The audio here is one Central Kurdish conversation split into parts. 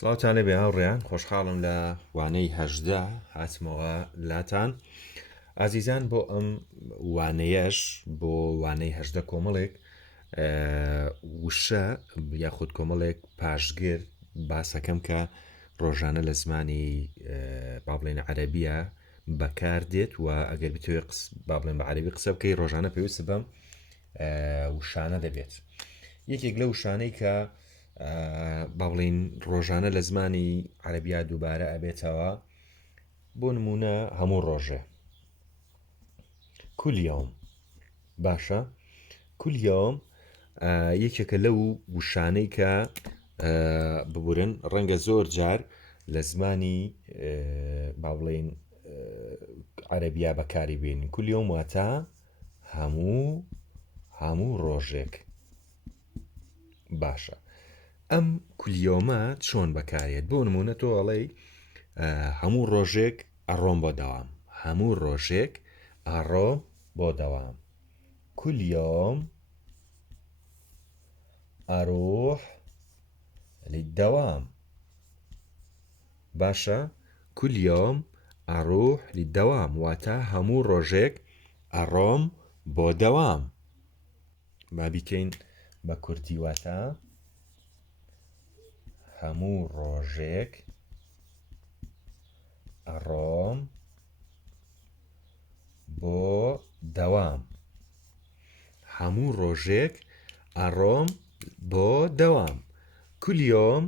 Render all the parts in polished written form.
سڵاوتان لێبێ هاوڕێیان خۆشحاڵم لە وانەی هەژدا هاتمەوە لاتان ئازیزان بۆ ئەم وانەیەش بۆ وانەی هەژدە کۆمەڵێک وشە یاخود کۆمەڵێک پاشگر باسەکەم کە ڕۆژانە لە زمانی با بڵێنە عەرەبیە بەکار دێت و ئەگەر بتوێ با بڵێن بە عەرەبی قسە بکەی ڕۆژانە پێویستە بەم وشانە دەبێت. یەکێک لە وشانەی کە با بڵین ڕۆژانە لە زمانی عەرەبیا دووبارە ئەبێتەوە بۆ نمونە هەموو ڕۆژێ كل يوم باشە كل يوم یەکێکە لەو وشانەی کە ببورن ڕەنگە زۆر جار لە زمانی با بڵین عەرەبیا بەکاری بێنین. كل يوم واتە هەموو ڕۆژێک. باشە ئەم کولیۆمە چۆن بەکارێت؟ بۆ نمونە تۆ ئەڵێی هەموو ڕۆژێک ئەڕۆم بۆ دەوام، هەموو ڕۆژێک ئەڕۆم بۆ دەوام. كل يوم أروح للدوام. باشە كل يوم أروح للدوام واتە هەموو ڕۆژێک ئەڕۆم بۆ دەوام. با بیکەین بە کورتی واتە هەموو ڕۆژێک ئەڕۆم بۆ دەوام. هەموو ڕۆژێک ئەڕۆم بۆ دەوام. كل يوم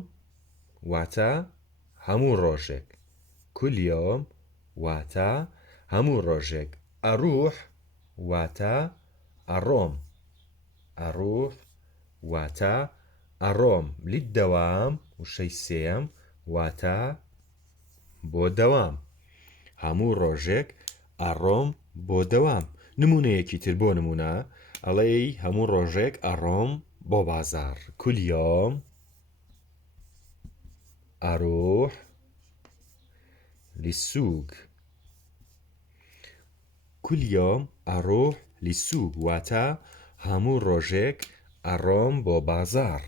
واتە هەموو ڕۆژێک. كل يوم واتە هەموو ڕۆژێک. ئەروح واتە ئەڕۆم. ئەروح واتە ئەڕۆم. للدەوام وشەی سێم واتە بۆ دەوام. هەموو ڕۆژێک ئەڕۆم بۆ دەوام. نمونەیەکی تر بۆ نمونە ئەڵێی هەموو ڕۆژێک ئەڕۆم بۆ بازار. كل يوم أروح للسوق. كل يوم أروح للسوق واتە هەموو ڕۆژێک ئەڕۆم بۆ بازار.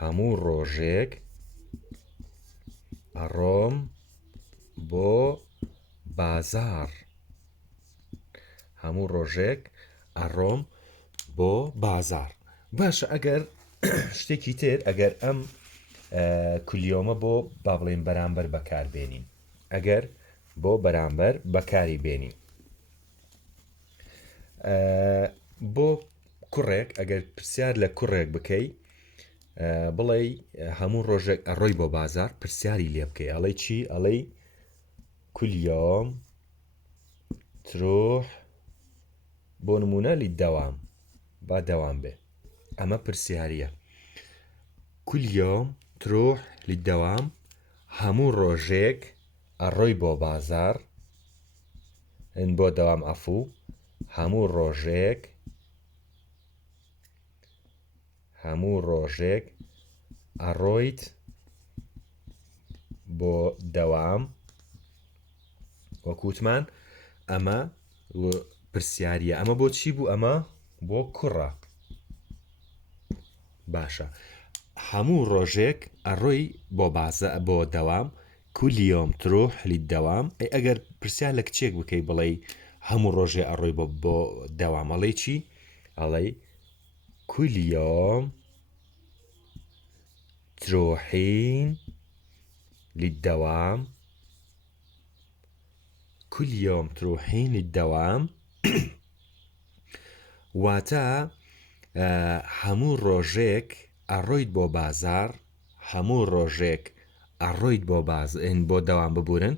هەموو ڕۆژێک ئەڕۆم بۆ بازار. هەموو ڕۆژێک ئەڕۆم بۆ بازار. باشە ئەگەر شتێکی تر ئەگەر ئەم کولیۆمە بۆ با بڵێن بەرامبەر بەکار بێنین، ئەگەر بۆ بەرامبەر بەکاری بێنین بۆ کوڕێک ئەگەر پرسیار لە کوڕێک بکەی بڵێ هەموو ڕۆژێک ئەڕۆی بۆ بازار پرسیاری لێ بکەی ئەڵێ چی؟ ئەڵێ كل يوم تروح بۆ نمونە للدەوام با دەوام بێ ئەمە پرسیاریە. كل يوم تروح للدەوام هەموو ڕۆژێک ئەڕۆی بۆ بازار بۆ دەوام ئەفوو هەموو ڕۆژێک ئەڕۆیت بۆ دەوام. وەکوتمان ئەمە پرسیاریە. ئەمە بۆ چی بوو؟ ئەمە بۆ کوڕە. باشە هەموو ڕۆژێک ئەڕۆی بۆ دەوام. كل يوم تروح للدوام. ئەگەر پرسیار لە کچێک بکەی بڵێ هەموو ڕۆژێ ئەڕۆی بۆ دەوام ئەڵێ چی؟ ئەڵێ كل يوم تروحين للدوام. كل يوم تروحين للدوام واتە هەموو ڕۆژێک ئەڕۆیت بۆ بازار. هەموو ڕۆژێک ئەڕۆیت بۆ دەوام ببورن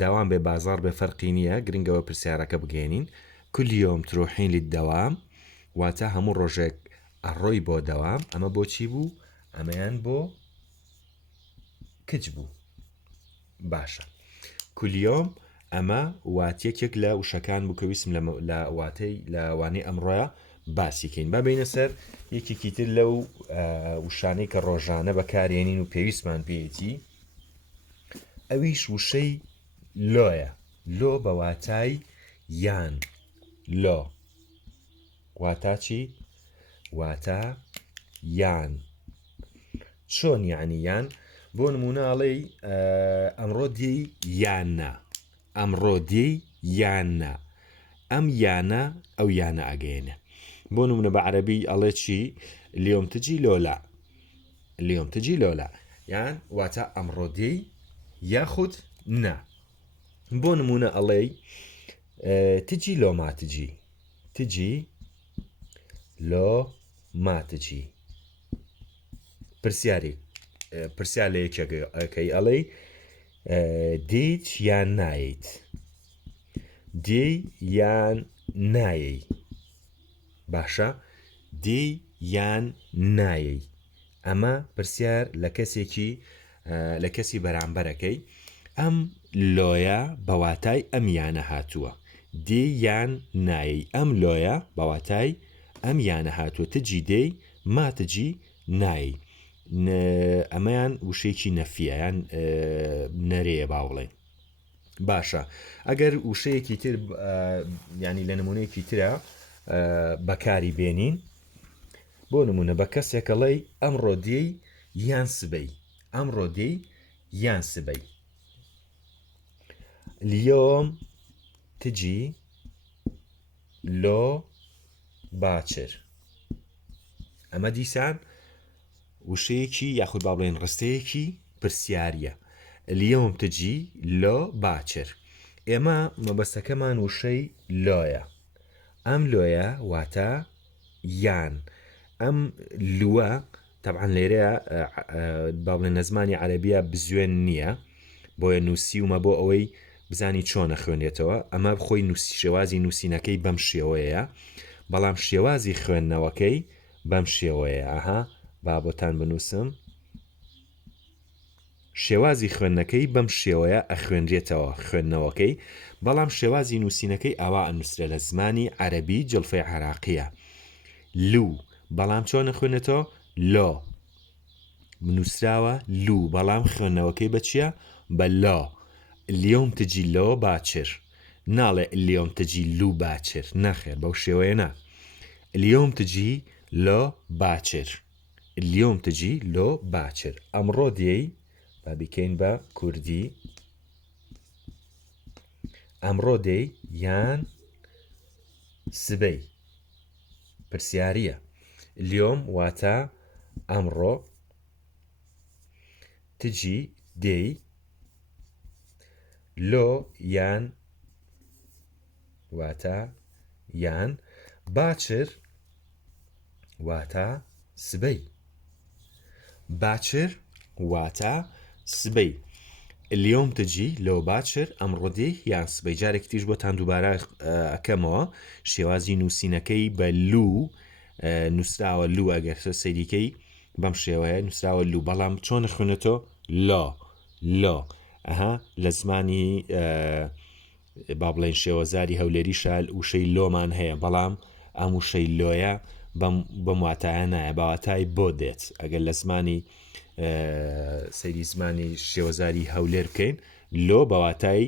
دەوام بێ بازار بێ فەرقی نییە گرنگەوە پرسیارەکە بگەێنین. كل يوم تروحين للدوام واتە هەموو ڕۆژێک ئەڕۆی بۆ دەوام. ئەمە بۆ چی بوو؟ ئەمەیان بۆ کچ بوو. باشە كل يوم ئەمە واتیەکێک لە وشەکان بوو کە ویسم لە وانەی ئەمڕۆیە باسیکەین. با بینە سەر یەکێکی تر لەو وشانەی کە ڕۆژانە بەکارێنین و پێویستمان پێیەتی ئەویش وشەی لۆیە. لۆ بە واتای یان. لۆ واتە چی؟ واتە یان. چۆن یعنییان بۆ نموناڵی ئەمڕۆ دی یان نا ئەمڕۆ دی یان نا ئەم یانە ئەو یانە ئەگەێنێ بۆ نمونە بە عەرەبی ئەڵێ چی اليوم تجي لولا اليوم تجي لولا یان واتە ئەمڕۆ دی یاخود نا بۆ نمونە ئەڵێ تجي لو ما تجي تجي لو ما تجي پرسیار لە یەکێکەکەی ئەڵێ دیت یان نایت دی یان نایەی باشە دی یان نایەی ئەمە پرسیار لە کەسی بەرامبەرەکەی ئەم لۆیە بەواتای ئەم یانە هاتووە دی یان نایەی ئەم لۆیە بەواتای ئەم یانە هاتووە تجی دەی ماتجی نایی ئەمەیان وشەیەکی نەفیە یان نەرەیە باوڵێ باشە ئەگەر وشەیەکی تر ینی لە نمونەیەکی ترە بەکاری بێنین بۆ نمونە بە کەسێکەڵەی ئەمڕۆ دێی یان سبەی ئەمڕۆ دێی یان سبەی اليوم تجي لو باكر ئەمە دیسان وشەیەکی یاخود با بڵێن ڕستەیەکی پرسیاریە اليوم تجي لو باكر ئێمە مەبەستەکەمان وشەی لۆیە ئەم لۆیە واتە یان ئەم لووە طبعا لێرەیە با بڵێن لە زمانی عەرەبیە بزوێن نییە بۆیە نووسیومە بۆ ئەوەی بزانی چۆنە خوێنێتەوە ئەمە خۆی شێوازی نووسینەکەی بەم شێوەیە بەڵام شێوازی خوێندنەوەکەی بەم شێوەیە ئاها با بۆتان بنووسم شێوازی خوێندنەکەی بەم شێوەیە ئەخوێنرێتەوە خوێندنەوەکەی بەڵام شێوازی نووسینەکەی ئاوا ئەنووسرێت لە زمانی عەرەبی جڵفەی عێراقیە لوو بەڵام چۆن خوێنێتەوە لۆ بنووسراوە لوو بەڵام خوێندنەوەکەی بە چییە بە لۆ اليوم تجي لو باكر ناڵێ اليوم تجي لو باكر نەخێر بەو شێوەیە نا اليوم تجي لو باكر اليوم تجي لو باكر ئەمڕۆ دێی با بیکەین بە کوردی ئەمڕۆ دێی یان سبەی پرسیاریە اليوم واتە ئەمڕۆ تجي دێی لۆ یان واتە یان باچر واتە سبەی باچر واتە سبەی اليوم تجي لۆ باچر ئەمڕۆ دێی یان سبەی جارێک تیش بۆتان دووبارە ئەکەمەوە شێوازی نووسینەکەی بە لوو نووسراوە لوو ئەگەر سەیریکەی بەم شێوەیە نووسراوە لوو بەڵام چۆن خوێنێتەوە لۆ ئەها لە زمانی با بڵێن شێوەزاری هەولێریشە وشەی لۆمان هەیە بەڵام ئەم وشەی لۆیە بەم واتایە نایە باواتای بۆ دێت ئەگەر لە زمانی سەیری زمانی شێوەزاری هەولێر بکەین لۆ بەواتای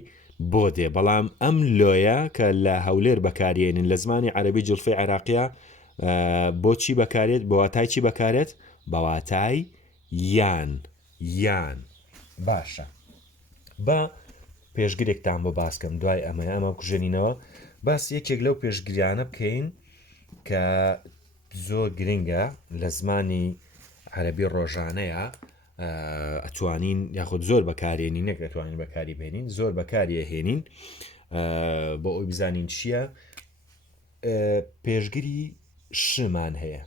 بۆ دێ بەڵام ئەم لۆیە کە لە هەولێر بەکارێنن لە زمانی عەرەبی جڵفەی عێراقیە بۆچی بەکارێت بەواتای چی بەکارێت بەواتای یان باشە بە پێشگرێکتان بۆ باسکەم دوای ئەمە کوژێنینەوە باس یەکێک لەو پێشگریانە بکەین کە زۆر گرنگە لە زمانی عەرەبی ڕۆژانەیە ئەتوانین یاخود زۆر بەکارێنین نەک ئەتوانین بەکاری بێنین زۆر بەکاریە هێنین بۆ ئەوی بزانین چییە پێشگری شمان هەیە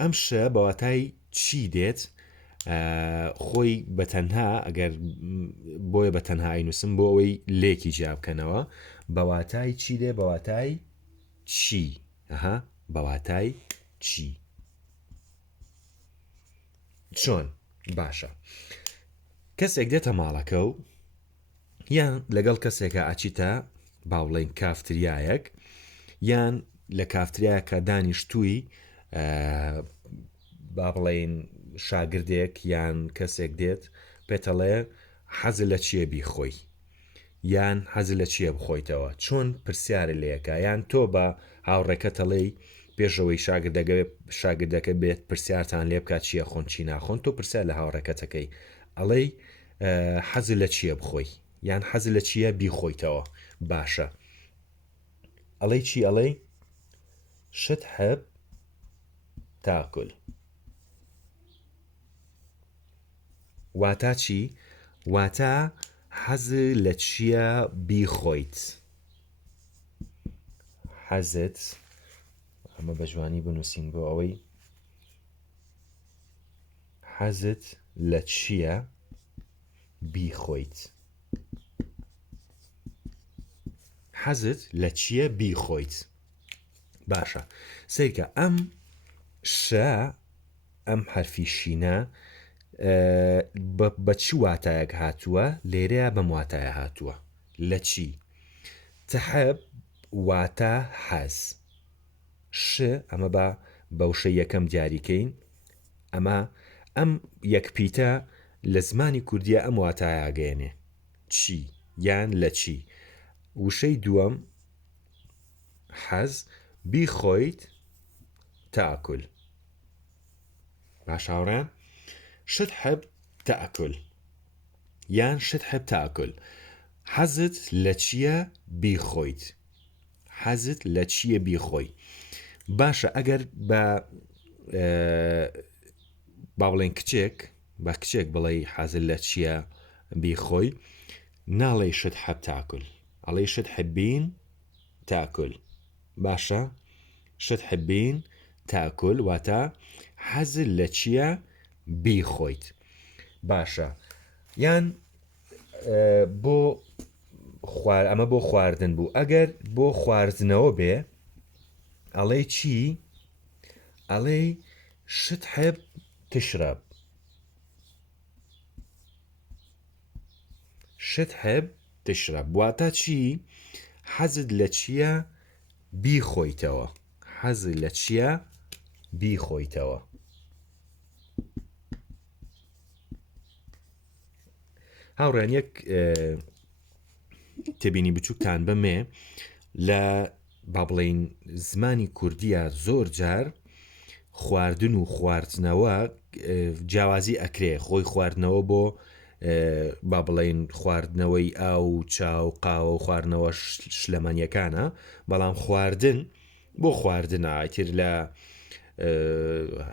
ئەم شە بەواتای چی دێت خۆی بەتەنها ئەگەر بۆیە بەتەنها ئاینوسم بۆ ئەوەی لێکی جیابکەنەوە بەواتای چی دێ بەواتای چی بەواتای چی چۆن باشە کەسێک دێتە ماڵەکە و یان لەگەڵ کەسێکە ئاچیتە باوڵێن کافتریایەک یان لە کافتریایەکە دانیشتووی با بڵێن شاگردێک یان کەسێک دێت پێتەڵێ حەزت لە چییە بیخۆی یان حەزت لە چییە بخۆیتەوە چۆن پرسیارە لەیەکە یان تۆ بە هاوڕێکەتەڵێی پێشەوەی شاگردەکە بێت پرسیارتان لێ بکات چییە خۆن چی ناخۆن تۆ پرسیار لە هاوڕەکەتەکەی ئەڵەی حەزت لە چییە بخۆی یان حەزت لە چییە بیخۆیتەوە باشە ئەڵەی چی ئەڵەی شت حەب تاکل واتە چی واتە حەز لە چییە بیخۆیت حەزت ئەمە بە جوانی بنووسین بۆ ئەوەی حەزت لە چییە بیخۆیت حەزت لە چییە بیخۆیت باشە سیرکە ئەم ئەم حرفی شینە بە چی واتایەک هاتووە لێرەیە بەم واتایە هاتووە لە چی تحب واتە حەز ئەمە بە وشە یەکەم دیاریکەین ئەمە ئەم یەکپیتە لە زمانی کوردیە ئەم واتایەگەێنێ چی یان لە چی وشەی دووەم حەز بیخۆیت تاکل باش هاوڕێن شت حەب تاکل یان شت حەب تاکل حەزت لە چییە بیخۆیت حەزت لە چییە بیخۆی باشە ئەگەر با بڵێن کچێک بە کچێک بڵێ حەزت لە چییە بیخۆی ناڵێ شت حەب تاکل ئەڵێ شت حەبین تاکل باشە شت حەبین تاکل واتە حەزت لە چییە بیخۆیت باشە یان بۆ ئەمە بۆ خواردن بوو ئەگەر بۆ خواردنەوە بێ ئەڵێ چی ئەڵێ شت حەب تشرب شت حەب تشرب واتە چی حەزت لە چییە بیخۆیتەوە حەزت لە چییە بیخۆیتەوە هاوڕێن یەک تێبینی بچووکتان بمێ لە با بڵێن زمانی کوردیە زۆر جار خواردن و خواردنەوە جیاوازی ئەکرێ خۆی خواردنەوە بۆ با بڵێن خواردنەوەی ئاو چاو قاوە و خواردنەوە شلەمانیەکانە بەڵام خواردن بۆ خواردنە ئایتر لە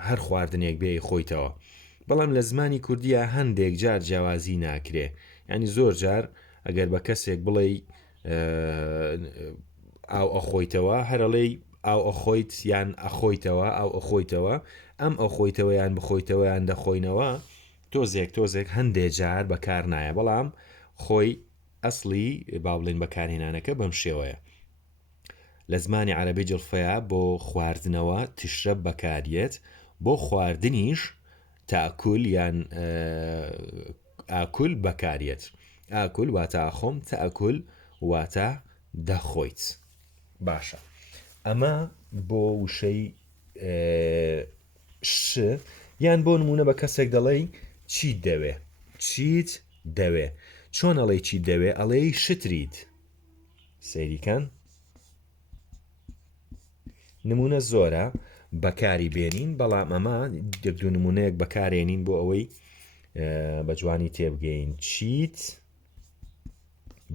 هەر خواردنێک بێ خۆیتەوە بەڵام لە زمانی کوردیە هەندێک جار جیاوازی ناکرێ ینی زۆر جار ئەگەر بە کەسێک بڵێ ئاو ئەخۆیتەوە هەرەڵێ ئاو ئەخۆیت یان ئەخۆیتەوە ئاو ئەخۆیتەوە ئەم ئەخۆیتەوە یان بخۆیتەوە یان دەخۆینەوە تۆزێک هەندێک جار بەکار نایە بەڵام خۆی ئەسڵی با بڵێن بەکارهێنانەکە بەم شێوەیە لە زمانی عەرەبی جڵفەیە بۆ خواردنەوە تشرب بەکارێت بۆ خواردنیش تاکل یان ئاکل بەکارێت ئاکل واتە ئاخۆم تاکل واتە دەخۆیت باشە ئەمە بۆ وشەی یان بۆ نمونە بە کەسێک دەڵێ چیت دەوێ چیت دەوێ چۆن ئەڵێ چیت دەوێ ئەڵێ شتریت سەیریکەن نمونە زۆرە بەکاری بێنین بەڵام ئەمە یەک دوو نمونەیەک بەکارێنین بۆ ئەوەی بە جوانی تێبگەین چیت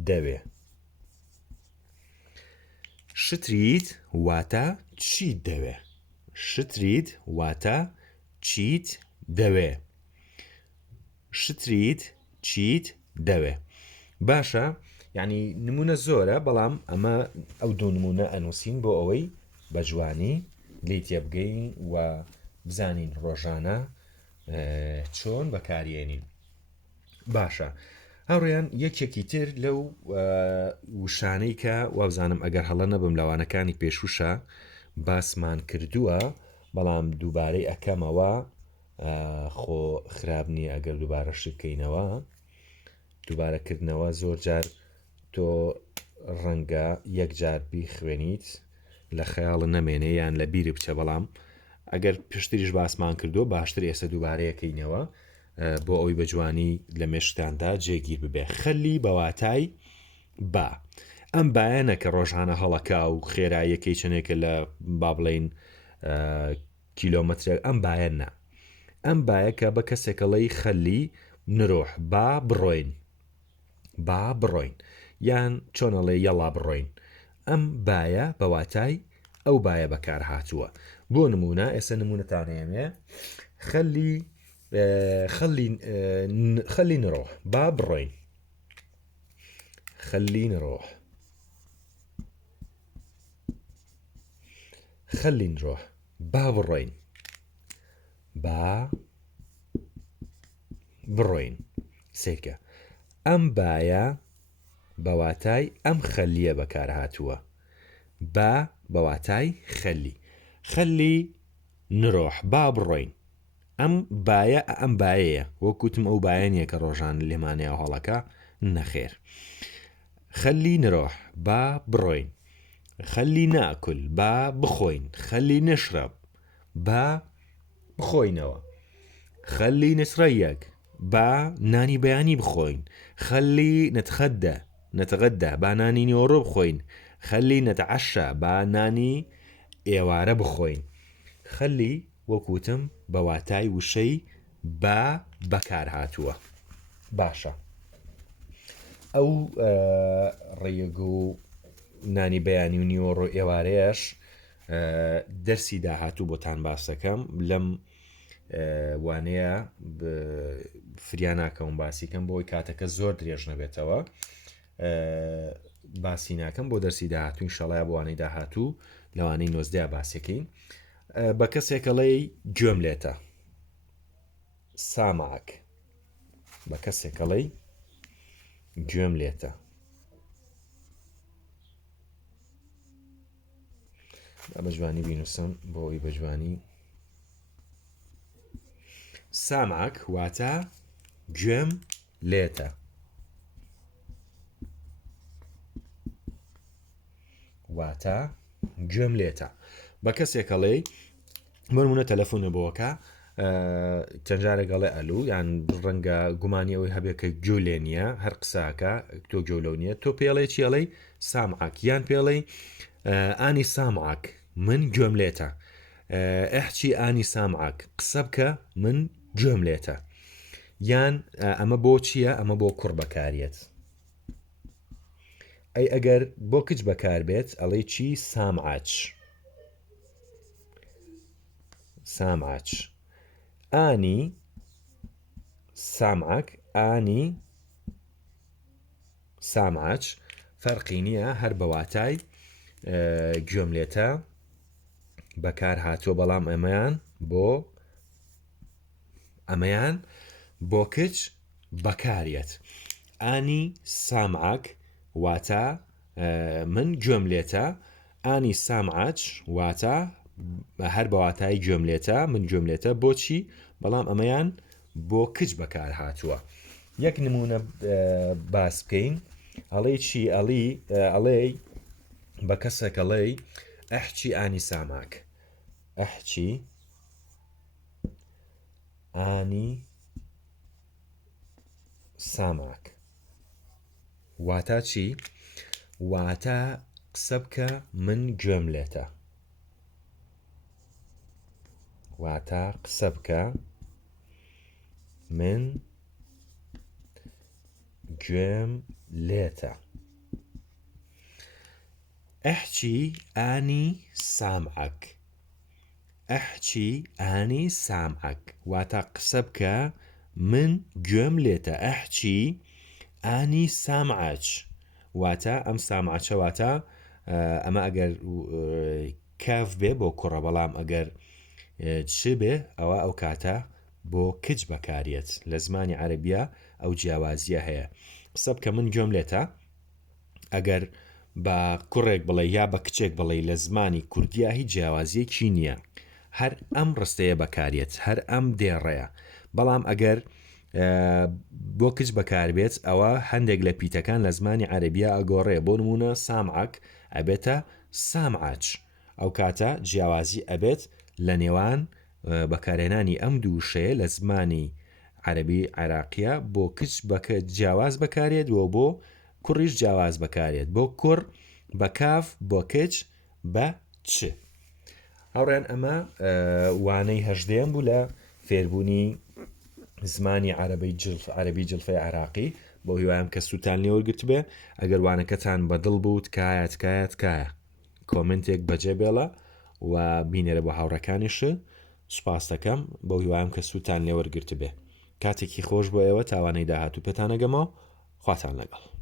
دەوێ شتریت واتە چیت دەوێ شتریت واتە چیت دەوێ شتریت چیت دەوێ باشە یعنی نمونە زۆرە بەڵام ئەمە ئەو دوو نمونە ئەنووسین بۆ ئەوەی بە جوانی لی تێبگەین و بزانین ڕۆژانە چۆن بەکارێنین باشە هەوڕێیان یەکێکی تر لەو وشانەی کە وابزانم ئەگەر هەڵە نەبم لەوانەکانی پێشوشە باسمان کردووە بەڵام دووبارەی ئەەکەمەوە خۆ خراپنی ئەگەر دووبارە شکەینەوە دووبارەکردنەوە زۆر جار تۆ ڕەنگە یەک جار بیخوێنیت لە خەیاڵ نەمێنێ یان لە بیری بچە بەڵام ئەگەر پشتریش باسمان کردو باشتر ئێستا دووبارەیەکەینەوە بۆ ئەوی بە جوانی لە مێشتاندا جێگیر ببێ خەلی بەواتای ئەم بایەنە کە ڕۆژانە هەڵەکا و خێراییەکەی چنێکە لە با بڵێن کیلۆمەترێک ئەم باەنە ئەم باەکە بە کەسێکەڵی خەلی نرۆح با بڕۆین یان چۆنەڵێ یەڵا بڕۆین ئەم باە بەواتای ئەو باە بەکار هاتووە بۆ نمونە ئێستا نمونەتانەیەمێ خەلی نرۆح با بڕۆین خەلی نرۆح خەلی نرۆح با بڕۆین با بڕۆین سێکە ئەم باە بەواتای ئەم خەلیە بەکار هاتووە با بەواتای خەلی نرۆح با بڕۆین ئەم باە ئەم باەیە وەکوتم ئەو باەنیە کە ڕۆژان لێمانەیە هەڵەکە نەخێر خەلی نرۆح با بڕۆین خەلی ناکل با بخۆین خەلی نشرب با بخۆینەوە خەلی نسڕەیەک با نانی بەیانی بخۆین خەلی نەتغەدە با نانی نیۆڕۆ بخۆین خەلی نەتەعەشە با نانی ئێوارە بخۆین خەلی وەکوتم بەواتای وشەی با بەکار هاتووە باشە ئەو ڕێگە و نانی بەیانی و نیۆڕۆ ئێوارەیەش دەرسی داهاتوو بۆتان باسەکەم لەم وانەیە فریاناکەم باسیکەم بۆی کاتەکە زۆر درێژ نەبێتەوە باسی ناکەم بۆ دەرسی داهاتوو ئینشەڵای بۆوانەی داهاتوو لەوانەی نۆزدە باسەکەین بە کەسێکەڵەی گوێم لێتە سامعک بە کەسێکەڵەی گوێم لێتە بە جوانی بینوسم بۆی بە جوانی سامعک واتە گوێم لێتە واتە گوێم لێتە بە کەسێکەڵێ بۆنمونە تەلەفۆنە بۆکە چەندجارێکگەڵێ ئەلوو یان ڕەنگە گومانیەوەی هەبێت کە گوێ لێ نییە هەر قساکە تۆ گوێ لەو نییە تۆ پێڵێ چێڵەی سامعک یان پێڵەی ئانی سامعک من گوێم لێتە ئەحچی ئانی سامعک قسە بکە من گوێم لێتە یان ئەمە بۆ چییە ئەمە بۆ کوڕ بەکارێت ئەی ئەگەر بۆ کچ بەکار بێت ئەڵێ چی سامعچ ئانی سامعک ئانی سامعچ فەرقی نییە هەر بەواتای گوێم لێتە بەکار هاتووە بەڵام ئەمەیان بۆ کچ بەکارێت ئانی سامعک واتە من گوێم لێتە ئانی سامعچ واتە هەر بەواتای گوێم لێتە من گوێم لێتە بۆچی بەڵام ئەمەیان بۆ کچ بەکار هاتووە یەک نمونە باس بکەین ئەڵێ چی ئەڵێ بە کەسێکەڵێ ئەحچی ئانی سامعک ئەحچی ئانی سامعک واتە چی واتە قسە بکە من گوێم لێتە واتە قسە بکە من گوێم لێتە ئەحچی ئانی سامعک ئەحچی ئانی سامعک واتە قسە بکە من گوێم لێتە ئەحچی ئانی سامعچ واتە ئەم سامعچە واتە ئەمە ئەگەر کاف بێ بۆ کوڕە بەڵام ئەگەر چ بێ ئەوە ئەو کاتە بۆ کچ بەکارێت لە زمانی عەرەبیە ئەو جیاوازیە هەیە قسە بکە من گوێم لێتە ئەگەر بە کوڕێک بڵێ یا بە کچێک بڵێ لە زمانی کوردیا هیچ جیاوازیەکی نییە هەر ئەم ڕستەیە بەکارێت هەر ئەم دێڕەیە بەڵام ئەگەر بۆ کچ بەکاربێت ئەوە هەندێک لە پیتەکان لە زمانی عەرەبیە ئەگۆڕێ بۆ نمونە سامعک ئەبێتە سامعچ ئەو کاتە جیاوازی ئەبێت لە نێوان بەکارهێنانی ئەم دووشەیە لە زمانی عەرەبی عێراقیە بۆ کچ جیاواز بەکارێت و بۆ کوڕیش جیاواز بەکارێت بۆ کوڕ بە کاف بۆ کچ بە چ هاوڕێن ئەمە وانەی هەژدەیەم بوو لە فێربوونی زمانی عەرەبی جلفەی عراقی بۆ هیوایم کە سووتان لێوەرگرت بێ ئەگەر وانەکەتان بەدڵ بوو تکایە کۆمنتێک بەجێ بێڵە و بینێرە بۆ هاوڕەکانیش سوپاس دەکەم بۆ هیوایم کە سووتان لێوەرگرت بێ کاتێکی خۆش بۆ ئێوە تاوانەی داهاتوو پێتانەگەمەوە خواتان لەگەڵ